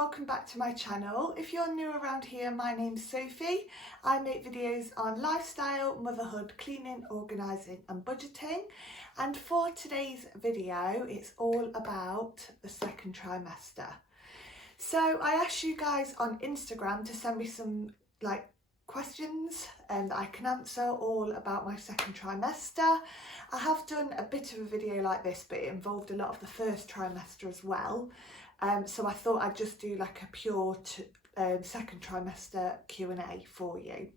welcome back to my channel. If you're new around here, my name's Sophie. I make videos on lifestyle, motherhood, cleaning, organising and budgeting. And for today's video, it's all about the second trimester. So I asked you guys on Instagram to send me some questions that I can answer all about my second trimester. I have done a bit of a video like this, but it involved a lot of the first trimester as well. So I thought I'd just do like a pure second trimester Q&A for you.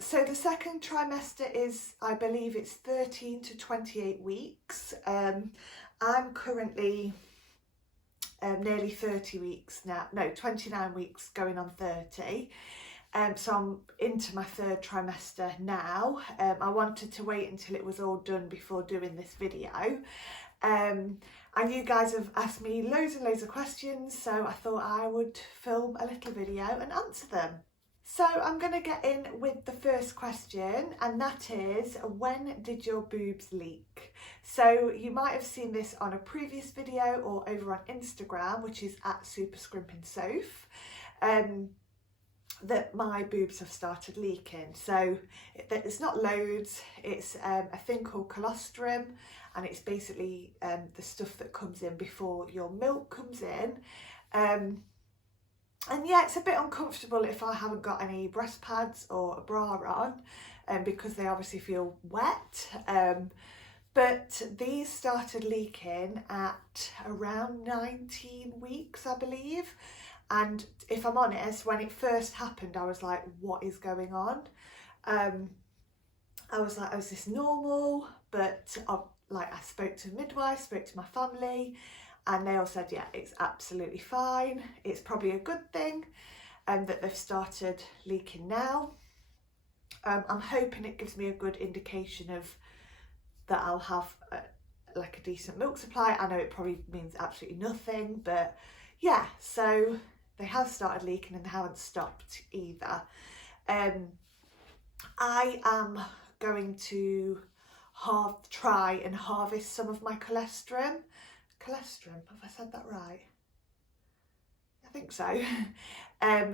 So the second trimester is, I believe it's 13 to 28 weeks. I'm currently nearly 30 weeks now, no, 29 weeks going on 30. So I'm into my third trimester now. I wanted to wait until it was all done before doing this video. And you guys have asked me loads and loads of questions, so I thought I would film a little video and answer them. So I'm going to get in with the first question, and that is, when did your boobs leak? So you might have seen this on a previous video or over on Instagram, which is at Scrimping Soph, that my boobs have started leaking. So it's not loads, it's a thing called Colostrum, and it's basically the stuff that comes in before your milk comes in. And yeah, it's a bit uncomfortable if I haven't got any breast pads or a bra on, because they obviously feel wet. But these started leaking at around 19 weeks, I believe. And if I'm honest, when it first happened, I was like, what is going on? I was like, is this normal? But I spoke to a midwife, spoke to my family, and they all said, yeah, it's absolutely fine. It's probably a good thing that they've started leaking now. I'm hoping it gives me a good indication of that I'll have a decent milk supply. I know it probably means absolutely nothing, but yeah, so they have started leaking and they haven't stopped either. I am going to try and harvest some of my colostrum. Colostrum, have I said that right? I think so.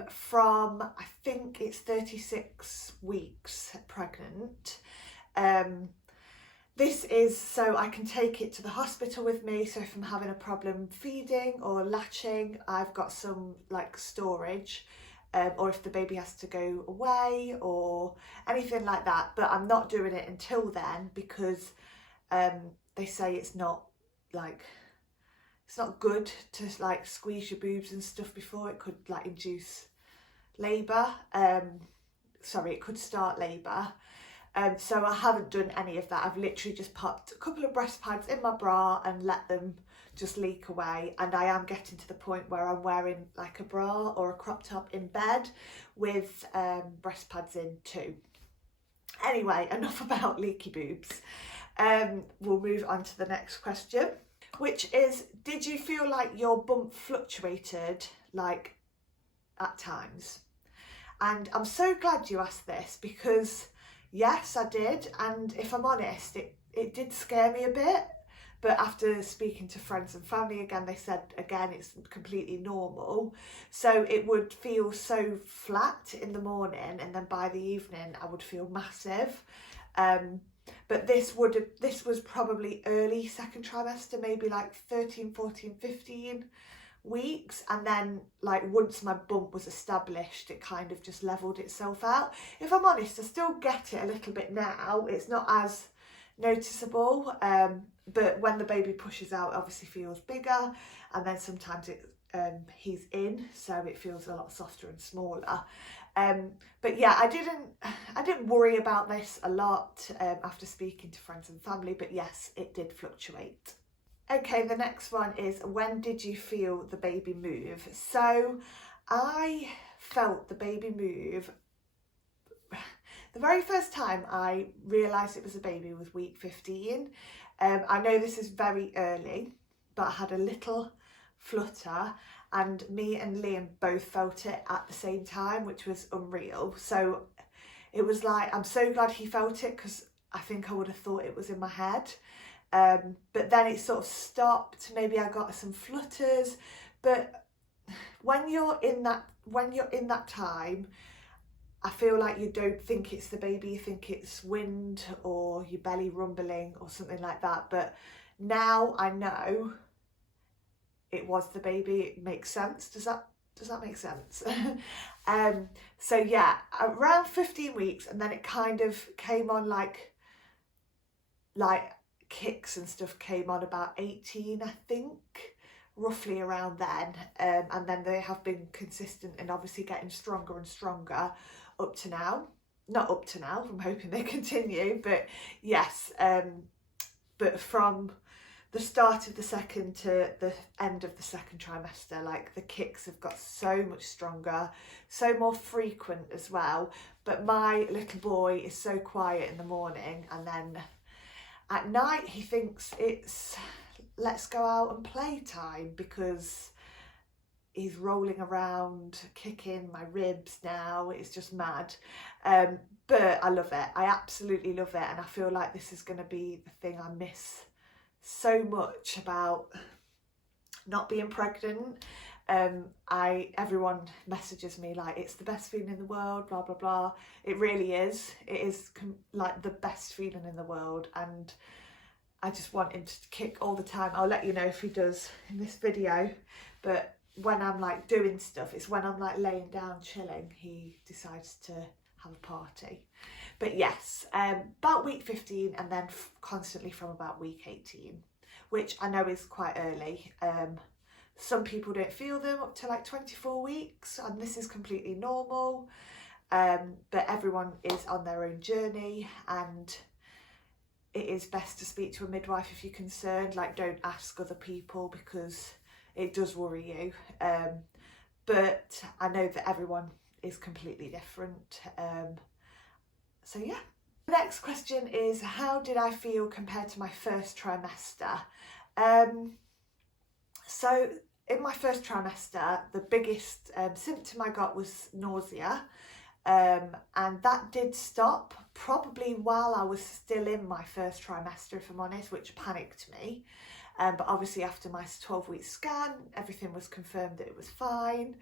From, I think it's 36 weeks pregnant. This is so I can take it to the hospital with me, so if I'm having a problem feeding or latching, I've got some storage, or if the baby has to go away or anything like that. But I'm not doing it until then, because they say it's not good to squeeze your boobs and stuff before it could induce labour. Sorry, it could start labour. So I haven't done any of that. I've literally just popped a couple of breast pads in my bra and let them just leak away. And I am getting to the point where I'm wearing a bra or a crop top in bed with breast pads in too. Anyway, enough about leaky boobs. We'll move on to the next question, which is, did you feel like your bump fluctuated at times? And I'm so glad you asked this, because yes, I did, and if I'm honest, it did scare me a bit, but after speaking to friends and family again, they said, again, it's completely normal. So it would feel so flat in the morning, and then by the evening, I would feel massive. But this was probably early second trimester, maybe 13, 14, 15 weeks, and then once my bump was established, it kind of just leveled itself out. If I'm honest, I still get it a little bit now. It's not as noticeable, but when the baby pushes out, it obviously feels bigger, and then sometimes he's in, so it feels a lot softer and smaller. But yeah, I didn't worry about this a lot after speaking to friends and family, but yes, it did fluctuate. Okay, the next one is, when did you feel the baby move? So I felt the baby move, the very first time I realised it was a baby was week 15. I know this is very early, but I had a little flutter, and me and Liam both felt it at the same time, which was unreal. So it was I'm so glad he felt it, because I think I would have thought it was in my head. But then it sort of stopped. Maybe I got some flutters, but when you're in that time, I feel like you don't think it's the baby, you think it's wind or your belly rumbling or something like that. But now I know it was the baby. It makes sense. Does that make sense? So yeah, around 15 weeks, and then it kind of came on like kicks and stuff came on about 18, I think, roughly around then. And then they have been consistent and obviously getting stronger and stronger up to now. Not up to now, I'm hoping they continue, but yes, but from the start of the second to the end of the second trimester, like the kicks have got so much stronger, so more frequent as well. But my little boy is so quiet in the morning, and then at night he thinks it's let's go out and play time, because he's rolling around, kicking my ribs now. It's just mad. But I love it. I absolutely love it. And I feel like this is going to be the thing I miss so much about not being pregnant. Everyone messages me like it's the best feeling in the world, blah blah blah. It really is. It is like the best feeling in the world, and I just want him to kick all the time. I'll let you know if he does in this video, but when I'm like doing stuff, it's when I'm like laying down chilling, he decides to have a party. But yes, about week 15, and then constantly from about week 18, which I know is quite early. Some people don't feel them up to like 24 weeks, and this is completely normal. But everyone is on their own journey, and it is best to speak to a midwife if you're concerned. Like, don't ask other people, because it does worry you. But I know that everyone is completely different. So yeah. The next question is, how did I feel compared to my first trimester? So in my first trimester, the biggest symptom I got was nausea. And that did stop probably while I was still in my first trimester, if I'm honest, which panicked me. But obviously after my 12-week scan, everything was confirmed that it was fine,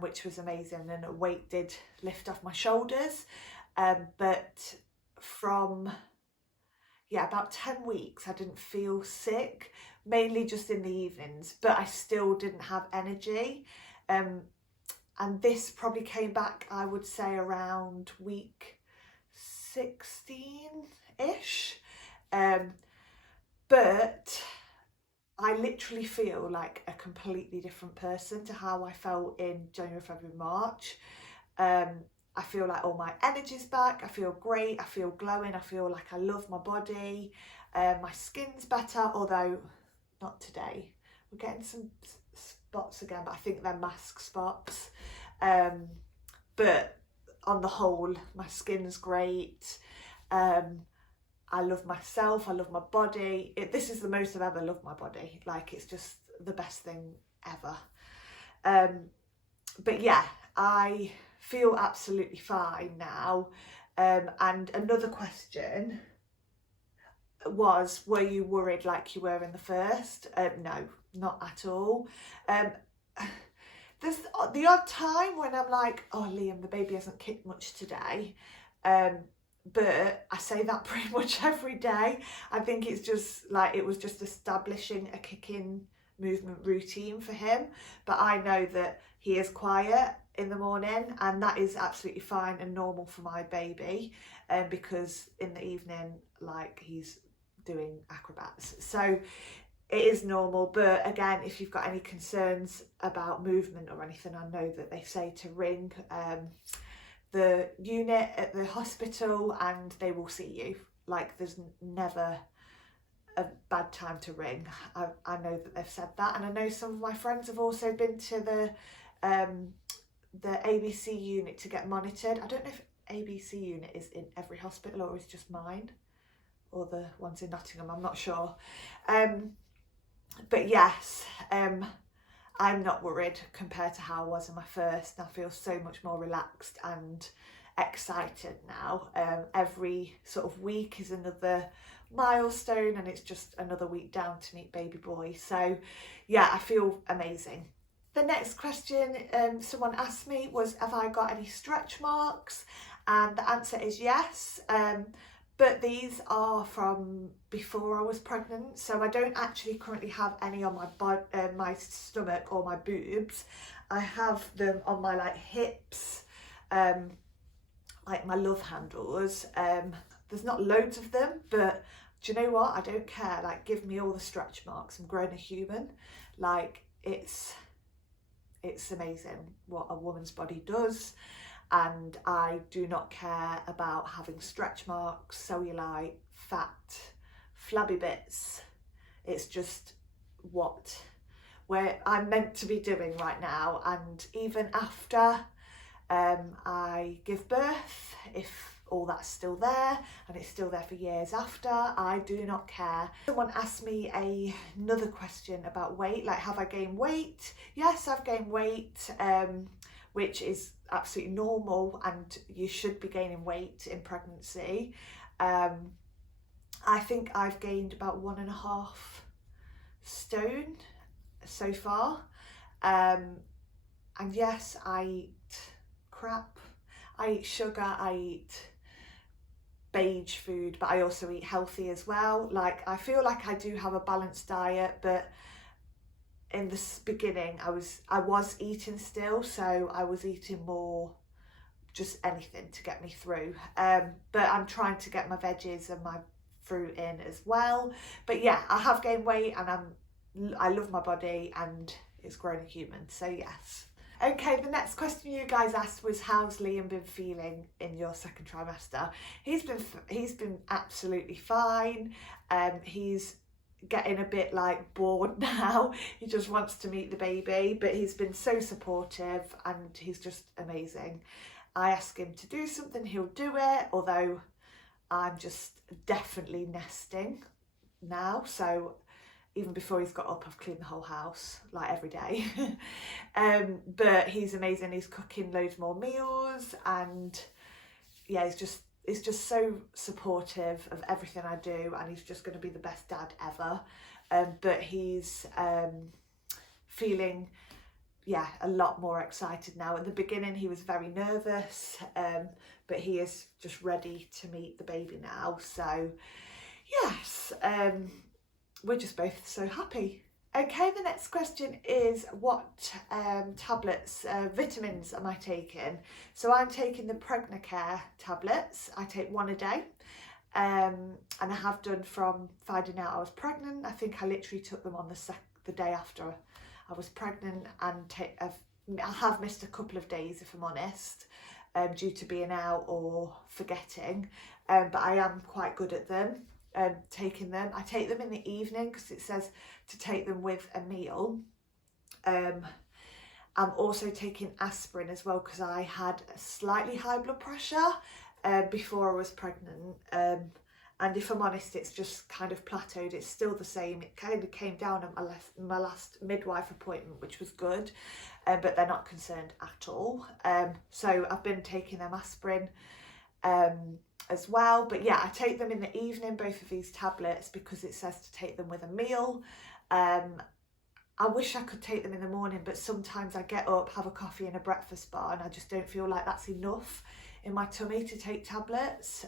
which was amazing, and a weight did lift off my shoulders. But from about 10 weeks I didn't feel sick, mainly just in the evenings, but I still didn't have energy. And this probably came back, I would say, around week 16-ish. But I literally feel like a completely different person to how I felt in January, February, March. I feel like all my energy's back. I feel great. I feel glowing. I feel like I love my body. My skin's better, although not today. We're getting some spots again, but I think they're mask spots. But on the whole, my skin's great. I love myself. I love my body. This is the most I've ever loved my body. Like, it's just the best thing ever. But yeah, I feel absolutely fine now. And another question was, were you worried like you were in the first? No, not at all. There's the odd time when I'm like, oh, Liam, the baby hasn't kicked much today. But I say that pretty much every day. I think it's just like, it was just establishing a kicking movement routine for him. But I know that he is quiet in the morning, and that is absolutely fine and normal for my baby, because in the evening, like, he's doing acrobats. So it is normal. But again, if you've got any concerns about movement or anything, I know that they say to ring the unit at the hospital and they will see you. Like, there's never a bad time to ring. I know that they've said that, and I know some of my friends have also been to the ABC unit to get monitored. I don't know if ABC unit is in every hospital or is just mine, or the ones in Nottingham, I'm not sure. But yes, I'm not worried compared to how I was in my first. I feel so much more relaxed and excited now. Every sort of week is another milestone, and it's just another week down to meet baby boy. So yeah, I feel amazing. The next question someone asked me was, have I got any stretch marks? And the answer is yes. But these are from before I was pregnant, so I don't actually currently have any on my stomach or my boobs. I have them on my like hips, like my love handles. There's not loads of them, but do you know what? I don't care. Like, give me all the stretch marks. I'm growing a human. Like, it's amazing what a woman's body does. And I do not care about having stretch marks, cellulite, fat, flabby bits. It's just where I'm meant to be doing right now. And even after I give birth, if all that's still there, and it's still there for years after, I do not care. Someone asked me another question about weight, like, have I gained weight? Yes, I've gained weight, which is absolutely normal, and you should be gaining weight in pregnancy. I think I've gained about 1.5 stone so far. And yes, I eat crap. I eat sugar, I eat beige food, but I also eat healthy as well. Like, I feel like I do have a balanced diet, but in the beginning I was eating still, so I was eating more just anything to get me through, but I'm trying to get my veggies and my fruit in as well. But yeah, I have gained weight, and I love my body, and it's grown a human, so yes. Okay, the next question you guys asked was, how's Liam been feeling in your second trimester? He's been absolutely fine. He's getting a bit like bored now. He just wants to meet the baby, but he's been so supportive, and he's just amazing. I ask him to do something, he'll do it, although I'm just definitely nesting now, so even before he's got up, I've cleaned the whole house, like, every day. But he's amazing. He's cooking loads more meals, and yeah, he's just so supportive of everything I do, and he's just going to be the best dad ever. But he's feeling, yeah, a lot more excited now. At the beginning, he was very nervous, but he is just ready to meet the baby now. So yes, we're just both so happy. Okay, the next question is, what tablets, vitamins am I taking? So I'm taking the Pregnacare tablets. I take 1 a day, and I have done from finding out I was pregnant. I think I literally took them on the day after I was pregnant, and I have missed a couple of days, if I'm honest, due to being out or forgetting, but I am quite good at them. Taking them. I take them in the evening because it says to take them with a meal. I'm also taking aspirin as well because I had a slightly high blood pressure before I was pregnant, and if I'm honest, it's just kind of plateaued. It's still the same. It kind of came down at my last midwife appointment, which was good, but they're not concerned at all. So I've been taking them aspirin as well. But yeah, I take them in the evening, both of these tablets, because it says to take them with a meal. I wish I could take them in the morning, but sometimes I get up, have a coffee and a breakfast bar, and I just don't feel like that's enough in my tummy to take tablets.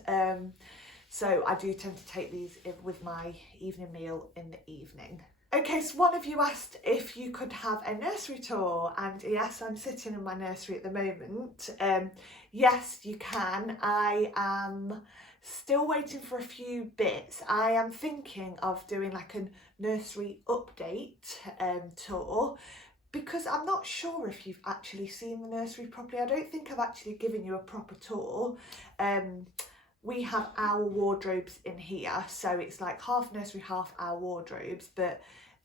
So I do tend to take these with my evening meal in the evening. Okay, so one of you asked if you could have a nursery tour, and yes, I'm sitting in my nursery at the moment. Yes, you can. I am still waiting for a few bits. I am thinking of doing like a nursery update tour, because I'm not sure if you've actually seen the nursery properly. I don't think I've actually given you a proper tour. We have our wardrobes in here, so it's like half nursery, half our wardrobes, but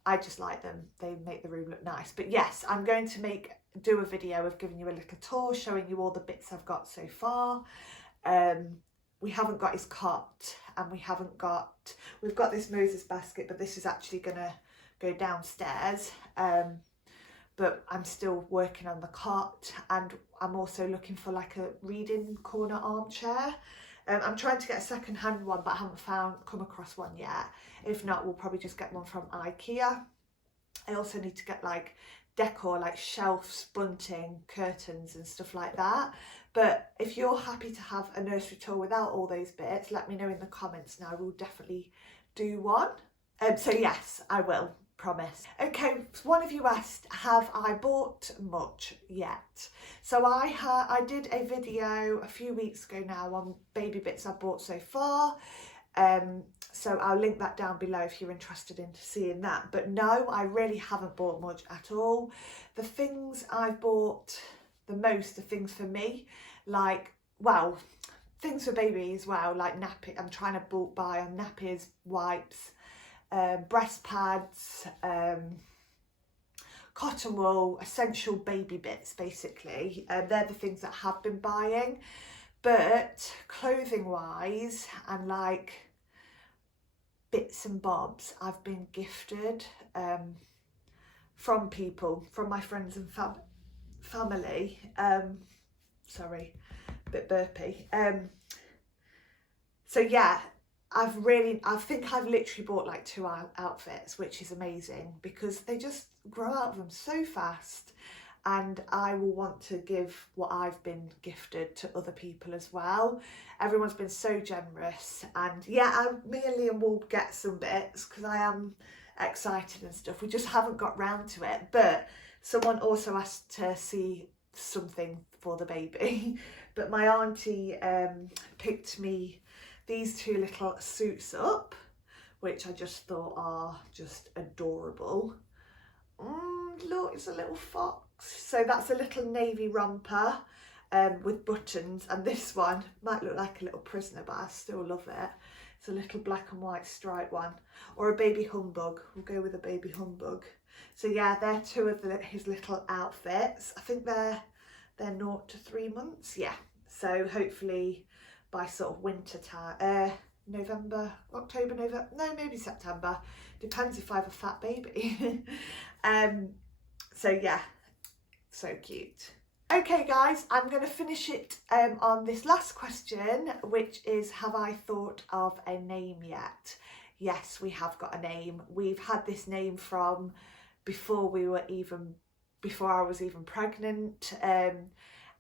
I just like them. They make the room look nice. But yes, I'm going to do a video of giving you a little tour, showing you all the bits I've got so far. We haven't got his cot, and we've got this Moses basket, but this is actually gonna go downstairs. But I'm still working on the cot, and I'm also looking for like a reading corner armchair. I'm trying to get a second-hand one, but I haven't come across one yet. If not, we'll probably just get one from IKEA. I also need to get like decor, like shelves, bunting, curtains and stuff like that. But if you're happy to have a nursery tour without all those bits, let me know in the comments and I will definitely do one. So yes, I will, promise. Okay, one of you asked, have I bought much yet? So I did a video a few weeks ago now on baby bits I've bought so far. So I'll link that down below if you're interested in seeing that. But no, I really haven't bought much at all. The things I've bought the most are things for me, like, well, things for baby as well, like nappy. I'm trying to bulk buy on nappies, wipes, breast pads, cotton wool, essential baby bits basically. They're the things that I have been buying. But clothing wise and like bits and bobs I've been gifted from people, from my friends and family. Sorry, a bit burpy. So yeah, I think I've literally bought like 2 outfits, which is amazing because they just grow out of them so fast, and I will want to give what I've been gifted to other people as well. Everyone's been so generous, and yeah, me and Liam will get some bits because I am excited and stuff. We just haven't got round to it, but someone also asked to see something for the baby. But my auntie picked me these 2 little suits up, which I just thought are just adorable. Look, it's a little fox. So that's a little navy romper with buttons, and this one might look like a little prisoner, but I still love it. It's a little black and white striped one, or a baby humbug. We'll go with a baby humbug. So yeah, they're 2 of his little outfits. I think they're 0 to 3 months. Yeah, so hopefully by sort of winter time, November, October, November, no, maybe September, depends if I have a fat baby. So yeah, so cute. Okay guys, I'm going to finish it on this last question, which is, have I thought of a name yet? Yes, we have got a name. We've had this name from before I was even pregnant,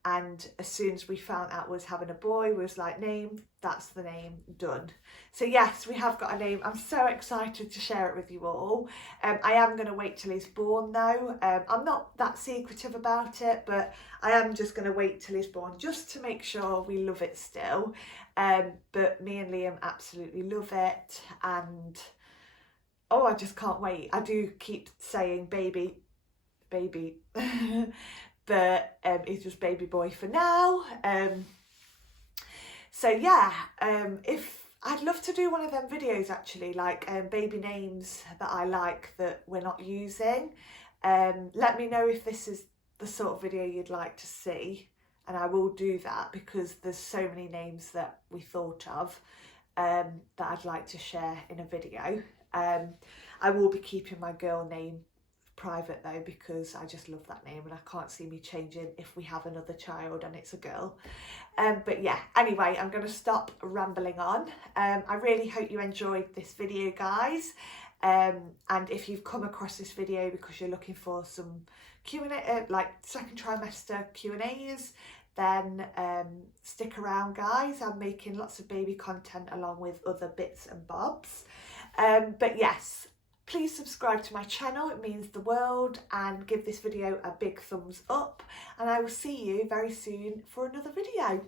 and as soon as we found out was having a boy, we was like, name, that's the name, done. So yes, we have got a name. I'm so excited to share it with you all. I am going to wait till he's born though. I'm not that secretive about it, but I am just going to wait till he's born just to make sure we love it still. But me and Liam absolutely love it, and oh, I just can't wait. I do keep saying baby, but he's just baby boy for now. So yeah, if I'd love to do one of them videos actually, like baby names that I like that we're not using. Let me know if this is the sort of video you'd like to see, and I will do that because there's so many names that we thought of that I'd like to share in a video. I will be keeping my girl name private though, because I just love that name and I can't see me changing if we have another child and it's a girl. But yeah, anyway, I'm going to stop rambling on. I really hope you enjoyed this video, guys, and if you've come across this video because you're looking for some Q&A, like 2nd trimester Q&As, then stick around guys. I'm making lots of baby content along with other bits and bobs. But yes, please subscribe to my channel, it means the world, and give this video a big thumbs up, and I will see you very soon for another video.